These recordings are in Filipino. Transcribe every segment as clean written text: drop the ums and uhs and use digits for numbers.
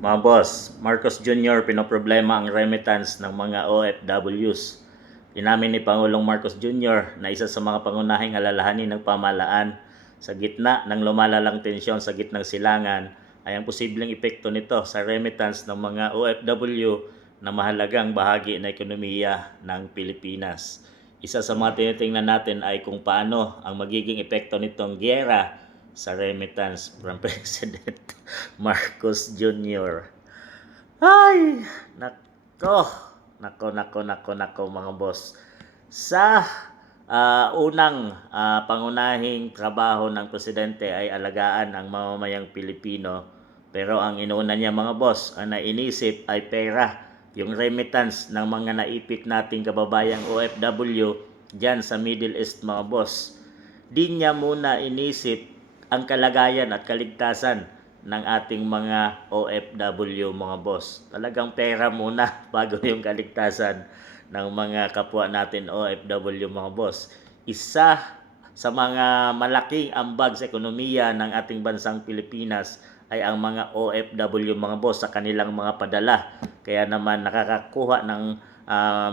Mga boss, Marcos Jr. pinoproblema ang remittance ng mga OFWs. Inamin ni Pangulong Marcos Jr. na isa sa mga pangunahing alalahanin ng pamahalaan sa gitna ng lumalalang tensyon sa gitnang silangan ay ang posibleng epekto nito sa remittance ng mga OFW na mahalagang bahagi ng ekonomiya ng Pilipinas. Isa sa mga tinitingnan natin ay kung paano ang magiging epekto nitong giyera sa remittance from President Marcos Jr. Ay, nako, nako mga boss. Sa unang pangunahing trabaho ng presidente ay alagaan ang mamamayang Pilipino. Pero ang inuuna niya mga boss, ang nainisip ay pera, yung remittance ng mga naipit nating kababayang OFW dyan sa Middle East mga boss. Di niya muna inisip ang kalagayan at kaligtasan ng ating mga OFW mga boss. Talagang pera muna bago yung kaligtasan ng mga kapwa natin OFW mga boss. Isa sa mga malaking ambag sa ekonomiya ng ating bansang Pilipinas ay ang mga OFW mga boss sa kanilang mga padala. Kaya naman nakakakuha ng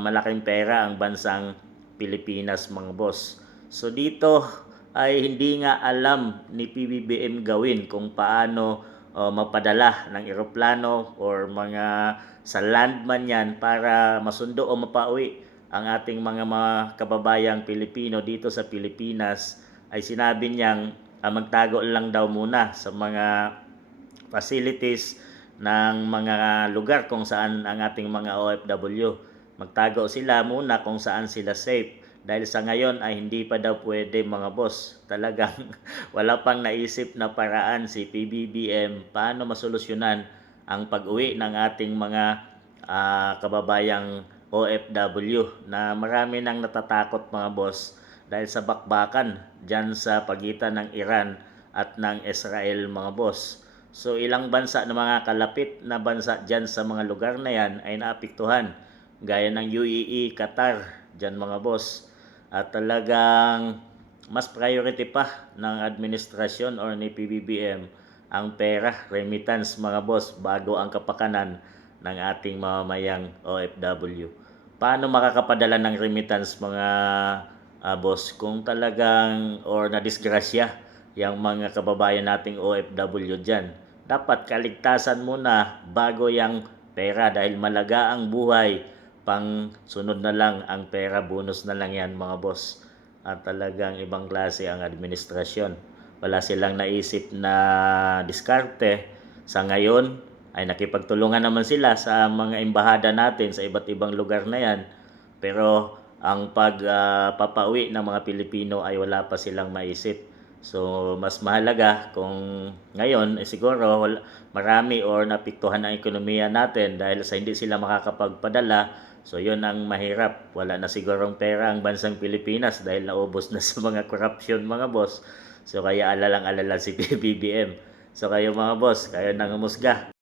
malaking pera ang bansang Pilipinas mga boss. So dito ay hindi nga alam ni PBBM gawin kung paano mapadala ng eroplano or mga sa land man yan para masundo o mapauwi ang ating mga kababayang Pilipino dito sa Pilipinas. Ay sinabi niyang magtago lang daw muna sa mga facilities ng mga lugar kung saan ang ating mga OFW. Magtago sila muna kung saan sila safe. Dahil sa ngayon ay hindi pa daw pwede mga boss. Talagang wala pang naisip na paraan si PBBM paano masolusyonan ang pag-uwi ng ating mga kababayang OFW na marami nang natatakot mga boss dahil sa bakbakan dyan sa pagitan ng Iran at ng Israel mga boss. So ilang bansa na mga kalapit na bansa dyan sa mga lugar na yan ay naapektuhan gaya ng UAE, Qatar dyan mga boss. At talagang mas priority pa ng administrasyon or ni PBBM ang pera, remittance mga boss bago ang kapakanan ng ating mamamayang OFW. Paano makakapadala ng remittance mga boss kung talagang or nadisgrasya yung mga kababayan nating OFW dyan? Dapat kaligtasan muna bago yung pera dahil malaga ang buhay. Pang sunod na lang ang pera, bonus na lang yan mga boss. At talagang ibang klase ang administrasyon. Wala silang naisip na diskarte. Sa ngayon ay nakipagtulungan naman sila sa mga embahada natin sa iba't ibang lugar na yan. Pero ang pagpapauwi ng mga Pilipino ay wala pa silang maisip. So mas mahalaga kung ngayon siguro marami or napiktuhan ang ekonomiya natin dahil sa hindi sila makakapagpadala. So yun ang mahirap. Wala na sigurong pera ang bansang Pilipinas dahil naubos na sa mga corruption mga boss. So kaya alalang-alala si PBBM. So kayo mga boss, kayo nang humusga.